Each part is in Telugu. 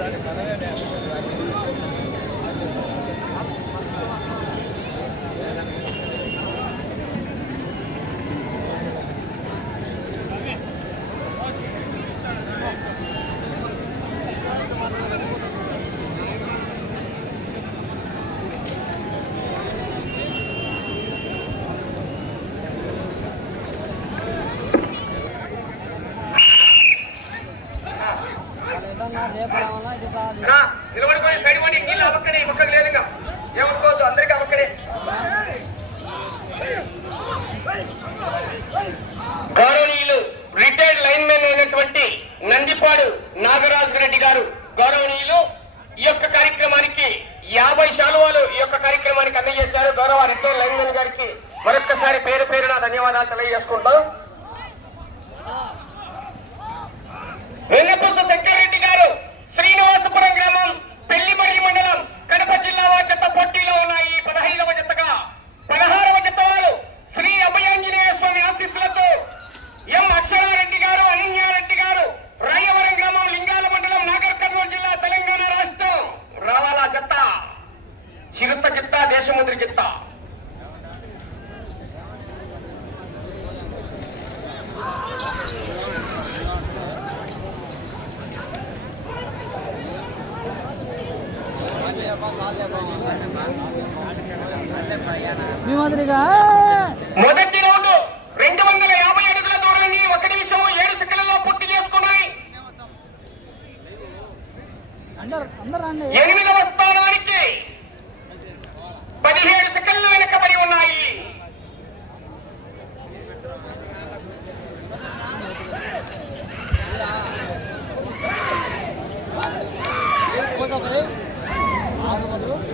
రా, నిలబడుకొని సైడ్ పడి నీళ్ళు అవక్కడే ఒక్కడికి లేదు ఏమనుకోవద్దు అందరికీ అవక్కడే గౌరవనీయులు రిటైర్డ్ లైన్ మెన్ అయినటువంటి నందిపాడు నాగరాజు రెడ్డి గారు. గౌరవనీయులు ఈ యొక్క కార్యక్రమానికి యాభై శాలువాలు ఈ యొక్క కార్యక్రమానికి అందజేశారు. గౌరవ రిటైర్డ్ లైన్ మెన్ గారికి మరొక్కసారి పేరు పేరున ధన్యవాదాలు తెలియజేసుకుంటాం. వెన్నపూస రెడ్డి గారు శ్రీనివాసపురం గ్రామం పెళ్ళిమర్రి మండలం కడప జిల్లా వారి జత పోటీలో ఉన్నాయి పదహైదవ జతగా పదహారవ జత వారు శ్రీ అభయాంజనేయ స్వామి ఆశీస్సులతో ఎం అక్షరారెడ్డి గారు అనన్యారెడ్డి గారు రాయవరం గ్రామం లింగాల మండలం నాగర్ కర్నూలు జిల్లా తెలంగాణ రాష్ట్రం రావాలా జత చిరుత గిత్త దేశముద్రి గిత్త మీ మాదిరిగా మొదటి రౌండ్ రెండు వందల యాభై అడుగుల దూరాన్ని ఒక నిమిషం ఏడు సెకండ్లలో పూర్తి చేసుకున్నాయి అందరు అందరు రండి ఎనిమిదవ స్థానానికి పదిహేడు సెకండ్లు వెనకబడి ఉన్నాయి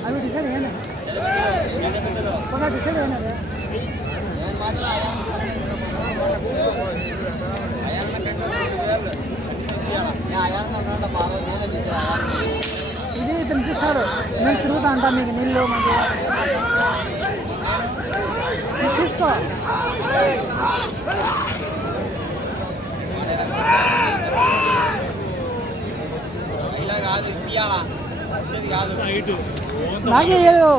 అవి డిసైడ్ అయినా ఒక డిసైడ్ అయినా ఇది తినిపిస్తారు నేను తిరుగుతా అంటా మీకు నీళ్ళు మంచి ఇది తీసుకో నాకే ఏదో.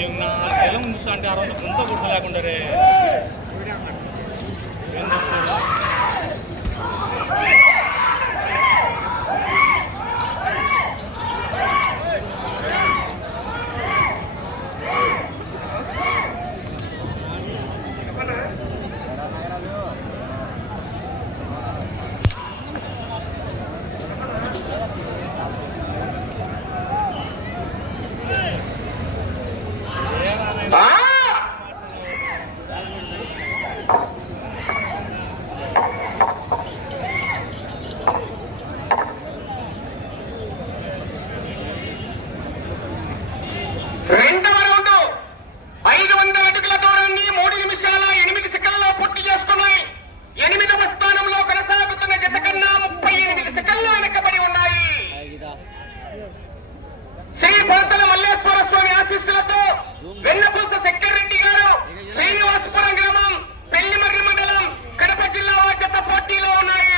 ఏం నా తెలం అంటే ఆ రోజు ముంత గుర్తు లేకుండా రే ఏం చెప్తారు? ఆ! రెండవ రౌండ్ ఐదు వందల అడుగుల దూరాన్ని మూడు నిమిషాల ఎనిమిది సెకండ్లలో పూర్తి చేసుకున్నాయి ఎనిమిదవ స్థానంలో కొనసాగుతున్న జత కన్నా ముప్పై ఎనిమిది సెకండ్లు వెనకబడి ఉన్నాయి శ్రీ పోతల మల్లేశ్వర స్వామి ఆశీస్సులతో వెన్నపూస సెక్రరెడ్డి గారు శ్రీనివాసపురం గ్రామం పెళ్ళిమర్రి మండలం కడప జిల్లా వారి జత పోటీలో ఉన్నాయి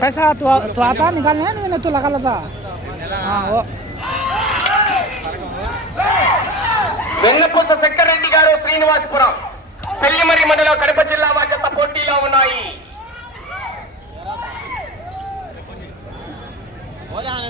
पैसा तू तू आता निकालने है नहीं तू लगा लेता हाँ वो వెన్నపూస సెక్రరెడ్డి గారు శ్రీనివాసపురం పెళ్లిమర్రి మండలం కడప జిల్లా వారి జత పోటీలో ఉన్నాయి हो जाने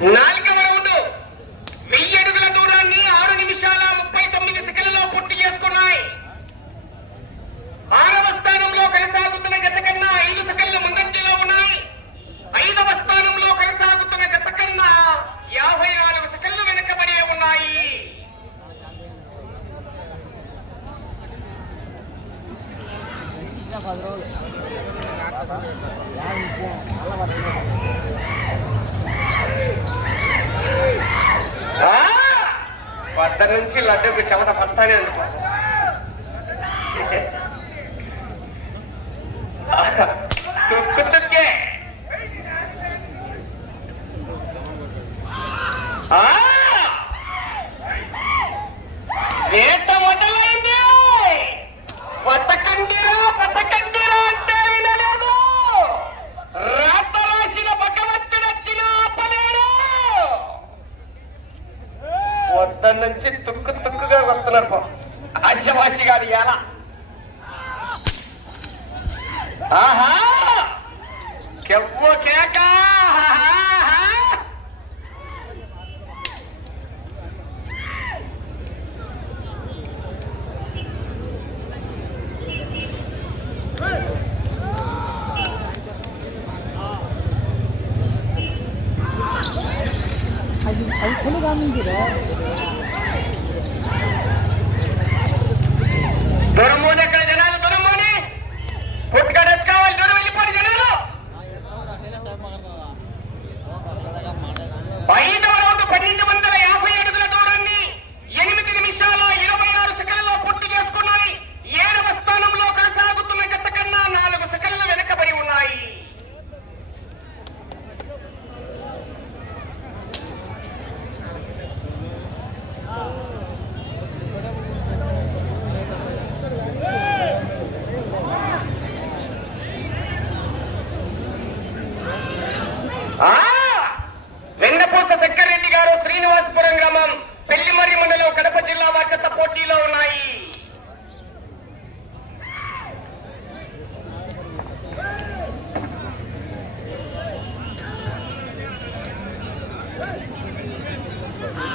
না రోజులు అంటే ఒక చెమట పడతానే ఉంటుంది ಉದ್ಯೋಗ ಬರ್ತಿಲ್ಲಪ್ಪ ಹಾಸ್ಯ ಭಾಷೆಗಾರಿ ಅಲ್ಲ ಆಹಾ ಕೆವ್ವ ಕೇಕ ಅಲ್ಲಿ ಅಲ್ಲಿ ಕೆಲಗಾಮಿದ್ದೀರಾ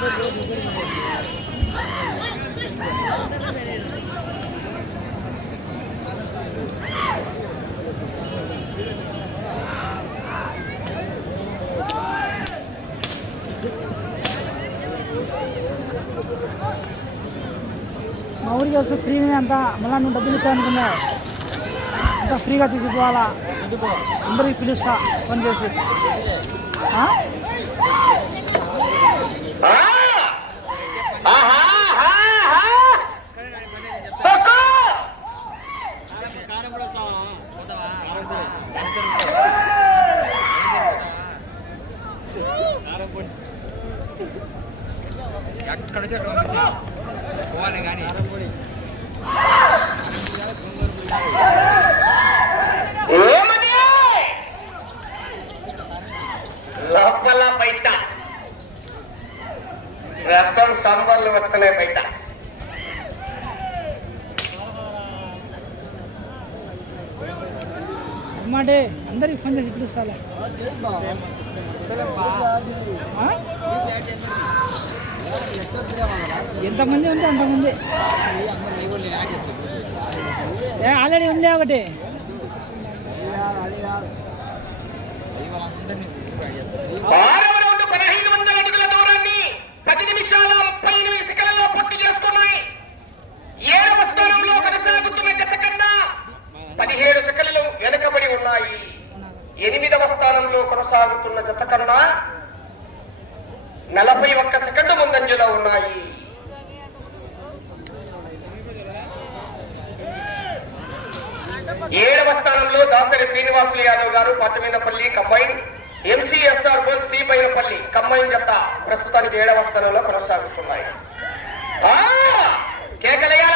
Mauri juga free nih anta malah nunda beli kan. Anta free gak sih jual lah. Hah? ఎక్కడ పోవాలి కానీ లోపల బయట రసం సాంబార్లు వస్తలే బయట. మాటే అందరికి ఫోన్ చేసి పిలుస్తాలే. ఎంతమంది ఉంటే అంతమంది? ఆల్రెడీ ఉంది ఒకటి. వందల పది పూర్తి పదిహేడు సెకండ్లు వెనుకబడి ఉన్నాయి. ఎనిమిదవ స్థానంలో కొనసాగుతున్న జత కన్నా నలభై ఒక్క సెకండ్ ముందంజలో ఉన్నాయి ఏడవ స్థానంలో దాసరి శ్రీనివాసులు యాదవ్ గారు పట్టుమీదపల్లి కంబైన్ ఎంసీఎస్ఆర్ బోల్ సి బైనపల్లి కంబైన్ జత ప్రస్తుతానికి ఏడవ స్థానంలో కొనసాగుతున్నాయి ఆ! కేకలేయాల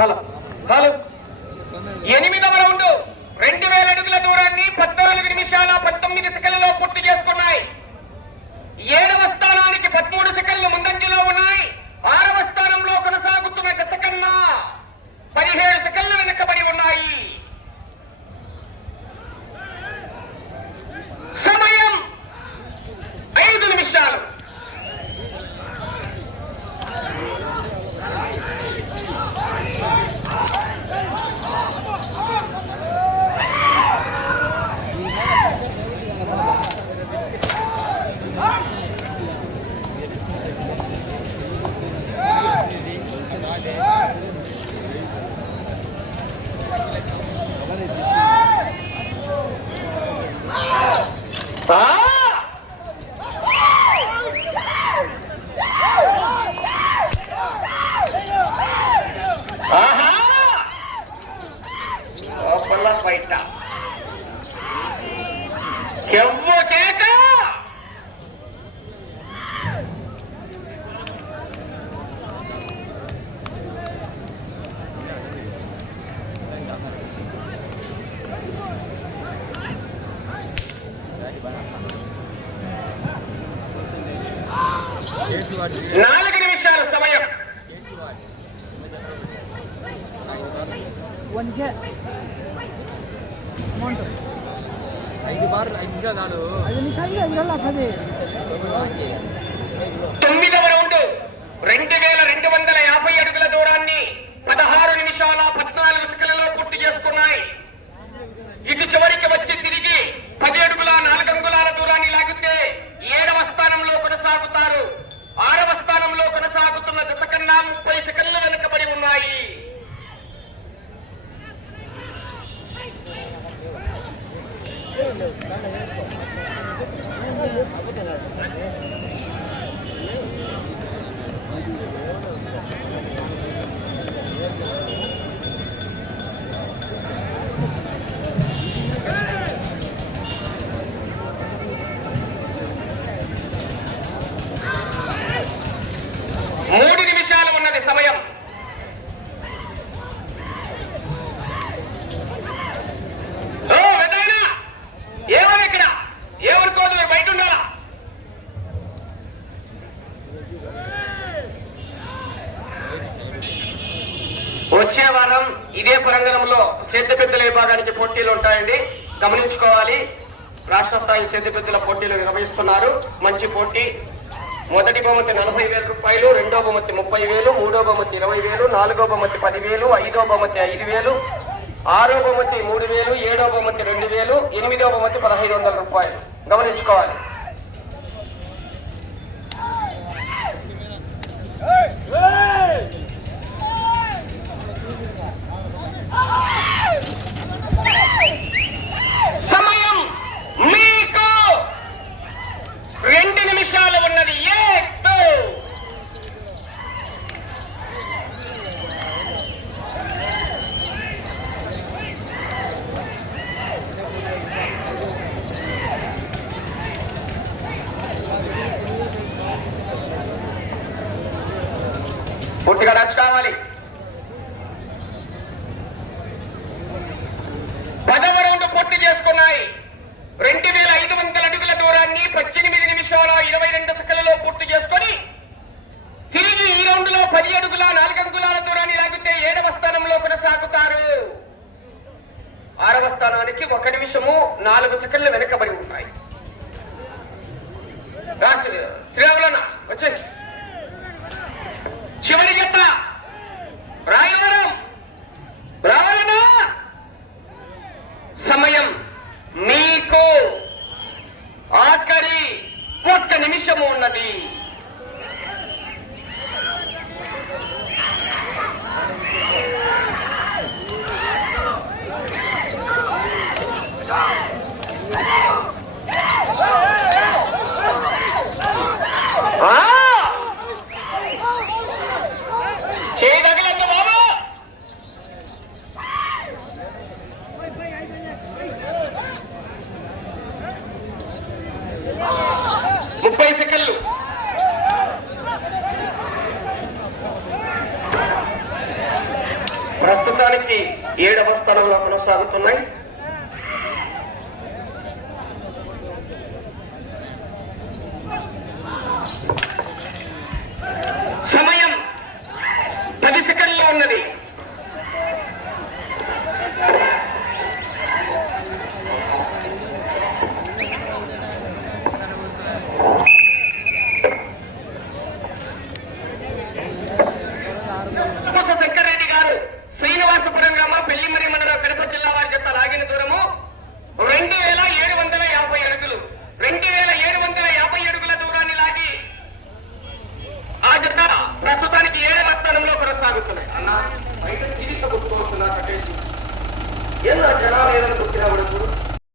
హలో హలో ఎనిమిదవ రౌండ్ రెండు వేల అడుగుల దూరాన్ని పద్నాలుగు నిమిషాల పంతొమ్మిది సెకండ్లలో పూర్తి చేసుకున్నాయి. ఏడవ స్థానానికి పదమూడు సెకండ్లు ముందంజలో ఉన్నాయి. ఆరవ స్థానంలో కొనసాగుతున్న గత కన్నా పదిహేడు సెకండ్లు వెనుకబడి ఉన్నాయి. సిద్ధిపెద్దల విభాగానికి పోటీలు ఉంటాయండి. గమనించుకోవాలి. రాష్ట్ర స్థాయి పెద్దల పోటీలు నిర్వహిస్తున్నారు. మంచి పోటీ. మొదటి బహుమతి నలభై వేల రూపాయలు రెండో బహుమతి ముప్పై వేలు మూడో బహుమతి ఇరవై వేలు నాలుగో బహుమతి పదివేలు ఐదో బహుమతి ఐదు వేలు ఆరో బహుమతి మూడు వేలు ఏడో బహుమతి రెండు వేలు ఎనిమిదో బహుమతి పదహైదు వందల రూపాయలు. గమనించుకోవాలి.